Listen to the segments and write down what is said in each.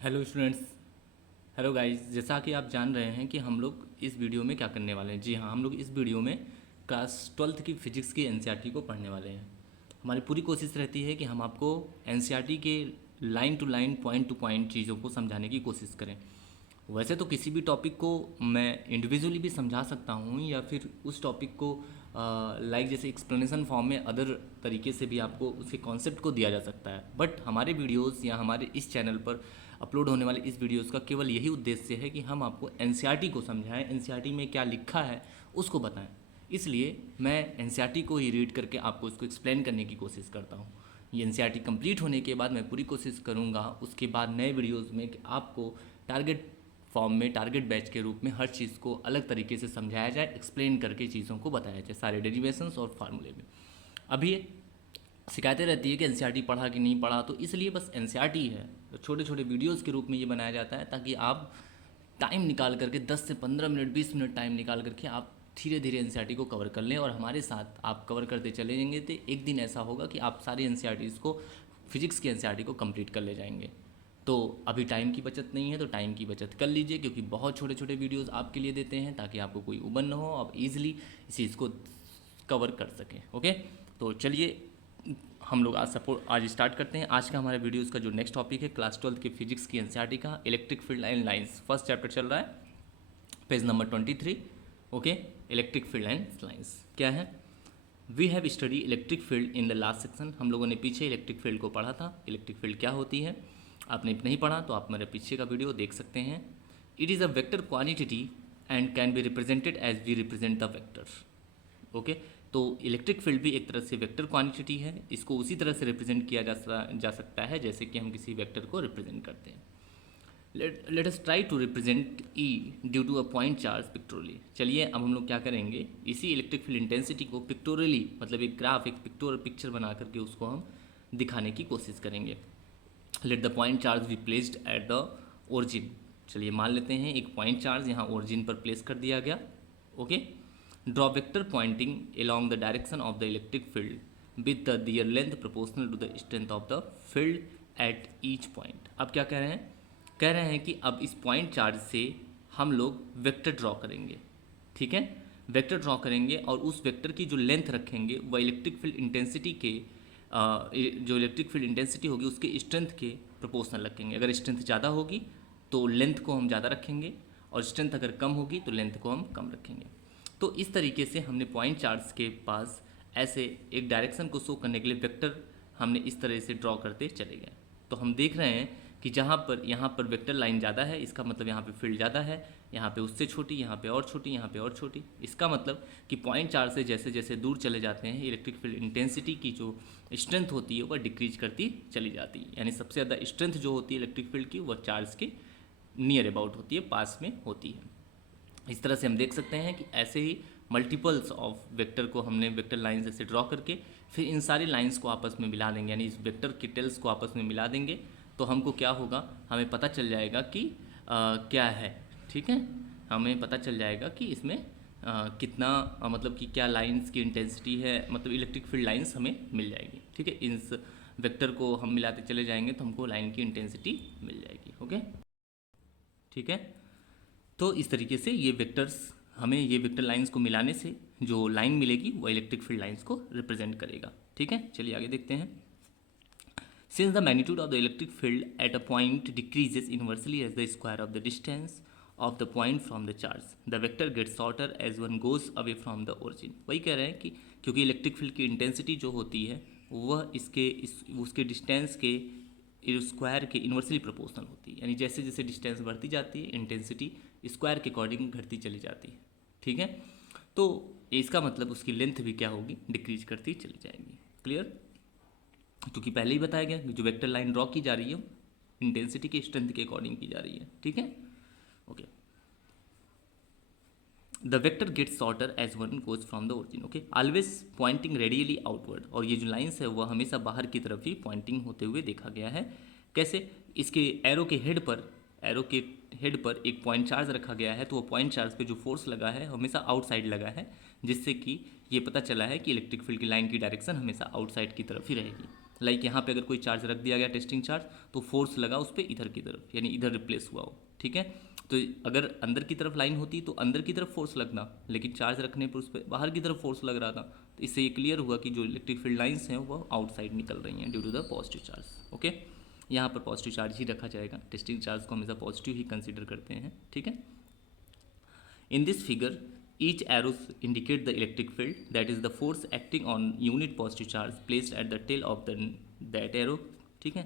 Hello students. Hello guys. जैसा कि आप जान रहे हैं कि हम लोग इस वीडियो में क्या करने वाले हैं। जी हाँ, हम लोग इस वीडियो में क्लास 12th की फ़िज़िक्स की एनसीईआरटी को पढ़ने वाले हैं। हमारी पूरी कोशिश रहती है कि हम आपको एनसीईआरटी के line to line, point to point चीज़ों को समझाने की कोशिश करें। वैसे तो किसी भी टॉपिक को मैं इंडिविजुअली भी समझा सकता हूँ या फिर उस टॉपिक को लाइक जैसे एक्सप्लेनेशन फॉर्म में अदर तरीके से भी आपको उसके कॉन्सेप्ट को दिया जा सकता है। बट हमारे वीडियोस या हमारे इस चैनल पर अपलोड होने वाले इस वीडियोस का केवल यही उद्देश्य है कि हम आपको एनसीईआरटी को समझाएं, एनसीईआरटी में क्या लिखा है उसको बताएं। इसलिए मैं एनसीईआरटी को ही रीड करके आपको इसको एक्सप्लेन करने की कोशिश करता हूँ। ये एनसीईआरटी कंप्लीट होने के बाद मैं पूरी कोशिश करूँगा उसके बाद नए वीडियोज़ में कि आपको टारगेट फॉर्म में, टारगेट बैच के रूप में हर चीज़ को अलग तरीके से समझाया जाए, एक्सप्लेन करके चीज़ों को बताया जाए, सारे डेरिवेशंस और फार्मूले में। अभी शिकायतें रहती है कि एनसीईआरटी पढ़ा कि नहीं पढ़ा, तो इसलिए बस एनसीईआरटी है तो छोटे छोटे वीडियोज़ के रूप में ये बनाया जाता है ताकि आप टाइम निकाल करके 10 से 15 मिनट, 20 मिनट टाइम निकाल करके आप धीरे धीरे एनसीईआरटी को कवर कर लें और हमारे साथ आप कवर करते चले जाएंगे। तो एक दिन ऐसा होगा कि आप सारी एनसीईआरटीज़ को, फिजिक्स की एनसीईआरटी को कंप्लीट कर ले जाएंगे। तो अभी टाइम की बचत नहीं है तो टाइम की बचत कर लीजिए, क्योंकि बहुत छोटे छोटे वीडियोज़ आपके लिए देते हैं ताकि आपको कोई उबन न हो, आप ईजिली इस चीज़ को कवर कर सकें। ओके, तो चलिए हम लोग आज स्टार्ट करते हैं। आज का हमारे वीडियोज़ का जो नेक्स्ट टॉपिक है क्लास 12th के फिजिक्स की एनसीईआरटी का electric field and lines, first chapter चल रहा है, page number 23। Okay, electric field and lines क्या है। We have study electric field in the last section. हम लोगों ने पीछे इलेक्ट्रिक फील्ड को पढ़ा था। इलेक्ट्रिक फील्ड क्या होती है, आपने नहीं पढ़ा तो आप मेरे पीछे का वीडियो देख सकते हैं। It is a vector quantity and can be represented as we represent the vector. Okay, तो इलेक्ट्रिक फील्ड भी एक तरह से वेक्टर क्वांटिटी है। इसको उसी तरह से रिप्रेजेंट किया जा सकता है जैसे कि हम किसी वेक्टर को रिप्रेजेंट करते हैं। Let us try to represent E due to a point charge pictorially. चलिए अब हम लोग क्या करेंगे, इसी इलेक्ट्रिक फील्ड इंटेंसिटी को पिक्टोरली, मतलब एक ग्राफ, एक पिक्चर बना करके उसको हम दिखाने की कोशिश करेंगे। Let the point charge be placed at the origin. चलिए मान लेते हैं एक पॉइंट चार्ज यहाँ ओरिजिन पर प्लेस कर दिया गया। Okay, draw vector pointing along the direction of the electric field with the their length proportional to the strength of the field at each point. अब क्या कह रहे हैं, कह रहे हैं कि अब इस पॉइंट चार्ज से हम लोग वेक्टर ड्रॉ करेंगे। ठीक है, वेक्टर ड्रॉ करेंगे और उस वेक्टर की जो लेंथ रखेंगे वह इलेक्ट्रिक फील्ड इंटेंसिटी के जो इलेक्ट्रिक फील्ड इंटेंसिटी होगी उसके स्ट्रेंथ के प्रोपोर्शनल रखेंगे। अगर स्ट्रेंथ ज़्यादा होगी तो लेंथ को हम ज़्यादा रखेंगे और स्ट्रेंथ अगर कम होगी तो लेंथ को हम कम रखेंगे। तो इस तरीके से हमने पॉइंट चार्ज के पास ऐसे एक डायरेक्शन को शो करने के लिए वेक्टर हमने इस तरह से ड्रॉ करते चले गए। तो हम देख रहे हैं कि जहाँ पर यहाँ पर वेक्टर लाइन ज़्यादा है, इसका मतलब यहाँ पे फील्ड ज़्यादा है, यहाँ पे उससे छोटी, यहाँ पे और छोटी, यहाँ पे और छोटी। इसका मतलब कि पॉइंट चार्ज से जैसे जैसे दूर चले जाते हैं इलेक्ट्रिक फील्ड इंटेंसिटी की जो स्ट्रेंथ होती है वह डिक्रीज करती चली जाती है। यानी सबसे ज़्यादा स्ट्रेंथ जो होती है इलेक्ट्रिक फील्ड की वह चार्ज के नियर अबाउट होती है, पास में होती है। इस तरह से हम देख सकते हैं कि ऐसे ही मल्टीपल्स ऑफ वेक्टर को हमने वेक्टर लाइंस ऐसे ड्रॉ करके फिर इन सारी लाइंस को आपस में मिला देंगे, यानी इस वेक्टर के टेल्स को आपस में मिला देंगे तो हमको क्या होगा, हमें पता चल जाएगा कि क्या है। ठीक है, हमें पता चल जाएगा कि इसमें कितना मतलब कि क्या लाइंस की इंटेंसिटी है, मतलब इलेक्ट्रिक फील्ड लाइंस हमें मिल जाएगी। ठीक है, इस वेक्टर को हम मिलाते चले जाएंगे तो हमको लाइन की इंटेंसिटी मिल जाएगी। ओके, ठीक है, तो इस तरीके से ये वेक्टर्स, हमें ये वेक्टर लाइंस को मिलाने से जो लाइन मिलेगी वो इलेक्ट्रिक फील्ड लाइंस को रिप्रेजेंट करेगा। ठीक है, चलिए आगे देखते हैं। Since the magnitude of the electric field at a point decreases inversely as the square of the distance of the point from the charge, the vector gets shorter as one goes away from the origin. वही कह रहे हैं कि क्योंकि electric field की intensity जो होती है वह उसके डिस्टेंस के स्क्वायर के इन्वर्सली प्रोपोर्शनल होती है, यानी जैसे जैसे डिस्टेंस बढ़ती जाती है इंटेंसिटी स्क्वायर के अकॉर्डिंग घटती चली जाती है। ठीक है, तो इसका मतलब उसकी लेंथ भी क्या होगी, डिक्रीज करती चली जाएगी। क्लियर, क्योंकि पहले ही बताया गया कि जो वेक्टर लाइन ड्रॉ की जा रही है इंटेंसिटी के स्ट्रेंथ के अकॉर्डिंग की जा रही है। ठीक है, okay, the vector gets shorter as one goes from the origin. Okay, always pointing radially outward, और ये जो लाइंस है वह हमेशा बाहर की तरफ ही पॉइंटिंग होते हुए देखा गया है। कैसे, इसके एरो के हेड पर एक पॉइंट चार्ज रखा गया है, तो वो पॉइंट चार्ज पे जो फोर्स लगा है हमेशा आउटसाइड लगा है, जिससे कि ये पता चला है कि इलेक्ट्रिक फील्ड की लाइन की डायरेक्शन हमेशा आउटसाइड की तरफ ही रहेगी। लाइक यहाँ पे अगर कोई चार्ज रख दिया गया टेस्टिंग चार्ज, तो फोर्स लगा उस पर इधर की तरफ, यानी इधर रिप्लेस हुआ हो, ठीक है। तो अगर अंदर की तरफ लाइन होती तो अंदर की तरफ फोर्स लगना, लेकिन चार्ज रखने पर उस पर बाहर की तरफ फोर्स लग रहा था। तो इससे ये क्लियर हुआ कि जो इलेक्ट्रिक फील्ड लाइंस हैं वो आउटसाइड निकल रही हैं due to the positive charge. Okay, यहाँ पर पॉजिटिव चार्ज ही रखा जाएगा, टेस्टिंग चार्ज को हमेशा पॉजिटिव ही कंसिडर करते हैं, ठीक है। In this figure, each arrows indicate the electric field, that is the force acting on unit positive charge placed at the tail of that arrow, ठीक है।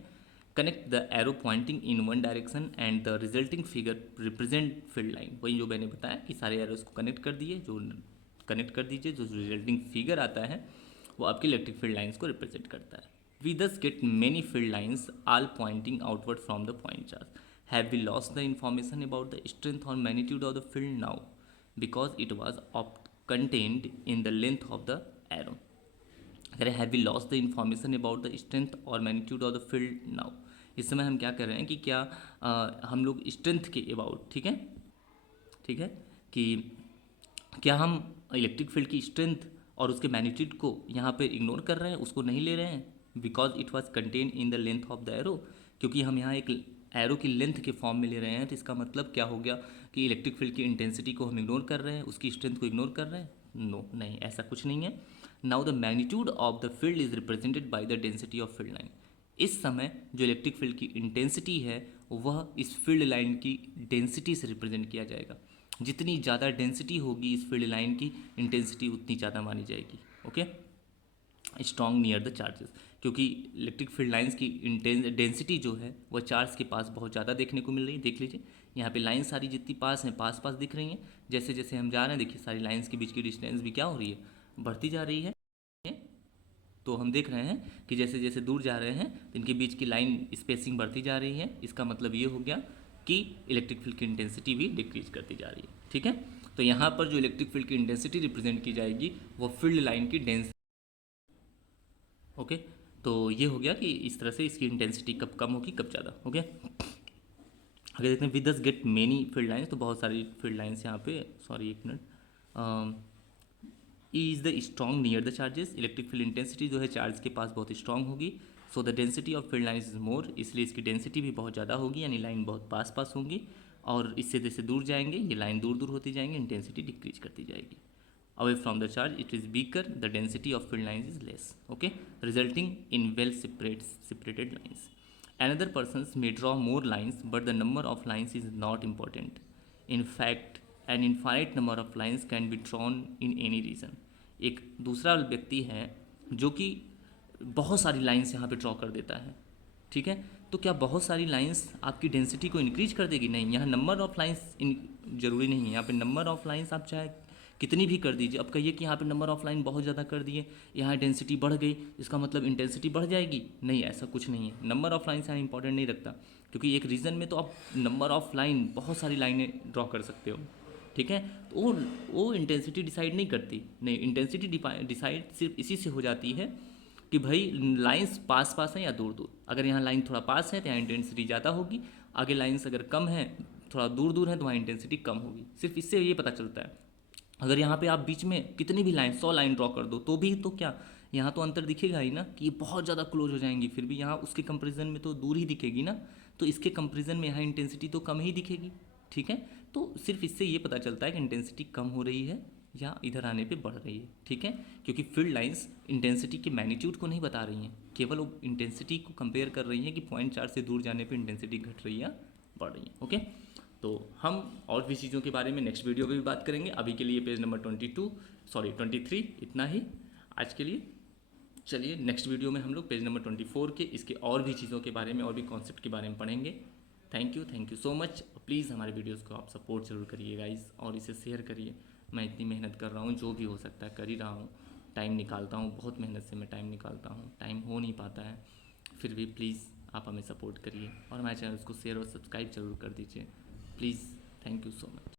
Connect the arrow pointing in one direction and the resulting figure represent field line। वही जो मैंने बताया कि सारे arrows को connect कर दिए, जो कनेक्ट कर दीजिए, जो रिजल्टिंग फिगर आता है वो आपकी इलेक्ट्रिक फील्ड लाइन्स को रिप्रेजेंट करता है। We thus get many field lines all pointing outward from the point charge. Have we lost the information about the strength or magnitude of the field now? Because it was contained in the length of the arrow. अगर have we lost the information about the strength or magnitude of the field now? इस समय हम क्या कर रहे हैं कि क्या हम लोग स्ट्रेंथ के अबाउट, ठीक है, ठीक है, कि क्या हम इलेक्ट्रिक फील्ड की स्ट्रेंथ और उसके मैग्नीट्यूड को यहाँ पे इग्नोर कर रहे हैं, उसको नहीं ले रहे हैं। Because it was contain in the length of the arrow, क्योंकि हम यहाँ एक एरो की लेंथ के फॉर्म में ले रहे हैं, तो इसका मतलब क्या हो गया कि इलेक्ट्रिक फील्ड की इंटेंसिटी को हम इग्नोर कर रहे हैं, उसकी स्ट्रेंथ को इग्नोर कर रहे हैं। नो, नहीं, ऐसा कुछ नहीं है। Now the magnitude of the field is represented by the density of field line. इस समय जो इलेक्ट्रिक फील्ड की इंटेंसिटी है वह इस फील्ड लाइन की डेंसिटी से रिप्रेजेंट किया जाएगा। जितनी ज़्यादा डेंसिटी होगी इस फील्ड लाइन की, इंटेंसिटी उतनी ज़्यादा मानी जाएगी। Okay, strong near the charges, क्योंकि इलेक्ट्रिक फील्ड लाइंस की डेंसिटी जो है वह चार्ज के पास बहुत ज़्यादा देखने को मिल रही है। देख लीजिए यहाँ पे लाइन सारी जितनी पास हैं पास पास दिख रही हैं। जैसे जैसे हम जा रहे हैं देखिए सारी लाइंस के बीच की डिस्टेंस भी क्या हो रही है, बढ़ती जा रही है। तो हम देख रहे हैं कि जैसे जैसे दूर जा रहे हैं तो इनके बीच की लाइन स्पेसिंग बढ़ती जा रही है। इसका मतलब ये हो गया कि इलेक्ट्रिक फील्ड की इंटेंसिटी भी डिक्रीज करती जा रही है, ठीक है। तो यहाँ पर जो इलेक्ट्रिक फील्ड की इंटेंसिटी रिप्रेजेंट की जाएगी वो फील्ड लाइन की डेंसिटी। ओके, तो ये हो गया कि इस तरह से इसकी इंटेंसिटी कब कम होगी कब ज़्यादा। ओके, अगर देखते हैं विद दस गेट मेनी फील्ड लाइन्स, तो बहुत सारी फील्ड लाइन्स यहाँ पे, सॉरी एक minute, E is the strong near the charges. Electric field intensity जो है चार्ज के पास बहुत स्ट्रॉन्ग होगी। So the density of field lines is more, इसलिए इसकी डेंसिटी भी बहुत ज़्यादा होगी, यानी लाइन बहुत पास पास होंगी। और इससे जैसे दूर जाएंगे ये लाइन दूर दूर होती जाएंगी, इंटेंसिटी डिक्रीज करती जाएगी। Away from the charge it is weaker, the density of field lines is less, okay, resulting in well separated lines. Another persons may draw more lines, but the number of lines is not important. In fact, an infinite number of lines can be drawn in any region. एक दूसरा व्यक्ति है जो कि बहुत सारी lines यहाँ पे ड्रॉ कर देता है, ठीक है। तो क्या बहुत सारी लाइंस आपकी डेंसिटी को इंक्रीज कर देगी? नहीं, यहाँ नंबर ऑफ लाइंस जरूरी नहीं है। यहाँ पे नंबर ऑफ लाइंस आप चाहे कितनी भी कर दीजिए। अब कहिए कि यहाँ पे नंबर ऑफ लाइन बहुत ज़्यादा कर दिए, यहाँ डेंसिटी बढ़ गई, इसका मतलब इंटेंसिटी बढ़ जाएगी? नहीं, ऐसा कुछ नहीं है। नंबर ऑफ लाइन्स यहाँ इंपॉर्टेंट नहीं रखता, क्योंकि एक रीजन में तो आप नंबर ऑफ लाइन बहुत सारी लाइनें ड्रॉ कर सकते हो, ठीक है। तो वो इंटेंसिटी डिसाइड नहीं करती। नहीं, इंटेंसिटी डिसाइड सिर्फ इसी से हो जाती है कि भाई लाइंस पास पास हैं या दूर दूर। अगर यहाँ लाइन थोड़ा पास है तो यहाँ इंटेंसिटी ज़्यादा होगी, आगे लाइंस अगर कम है थोड़ा दूर दूर है तो वहाँ इंटेंसिटी कम होगी। सिर्फ इससे ये पता चलता है। अगर यहाँ पे आप बीच में कितनी भी लाइन 100 लाइन ड्रॉ कर दो तो भी तो क्या यहाँ तो अंतर दिखेगा ही ना, कि ये बहुत ज़्यादा क्लोज हो जाएंगी, फिर भी यहाँ उसके कंपैरिजन में तो दूर ही दिखेगी ना। तो इसके कंपैरिजन में यहाँ इंटेंसिटी तो कम ही दिखेगी, ठीक है। तो सिर्फ इससे ये पता चलता है कि इंटेंसिटी कम हो रही है या इधर आने पे बढ़ रही है, ठीक है। क्योंकि फील्ड लाइंस इंटेंसिटी के मैग्नीट्यूड को नहीं बता रही हैं, केवल वो इंटेंसिटी को कंपेयर कर रही हैं कि पॉइंट चार्ज से दूर जाने पे इंटेंसिटी घट रही है या बढ़ रही है। ओके, तो हम और भी चीज़ों के बारे में नेक्स्ट वीडियो में भी बात करेंगे। अभी के लिए पेज नंबर 23 इतना ही आज के लिए। चलिए नेक्स्ट वीडियो में हम लोग पेज नंबर 24 के इसके और भी चीज़ों के बारे में और भी कॉन्सेप्ट के बारे में पढ़ेंगे। Thank you so much. Please हमारे वीडियोस को आप सपोर्ट जरूर करिए गाइस, और इसे शेयर करिए। मैं इतनी मेहनत कर रहा हूँ, जो भी हो सकता है कर ही रहा हूँ, टाइम निकालता हूँ, बहुत मेहनत से मैं टाइम निकालता हूँ, टाइम हो नहीं पाता है, फिर भी प्लीज़ आप हमें सपोर्ट करिए और हमारे चैनल को शेयर और सब्सक्राइब जरूर कर दीजिए please. Thank you so much.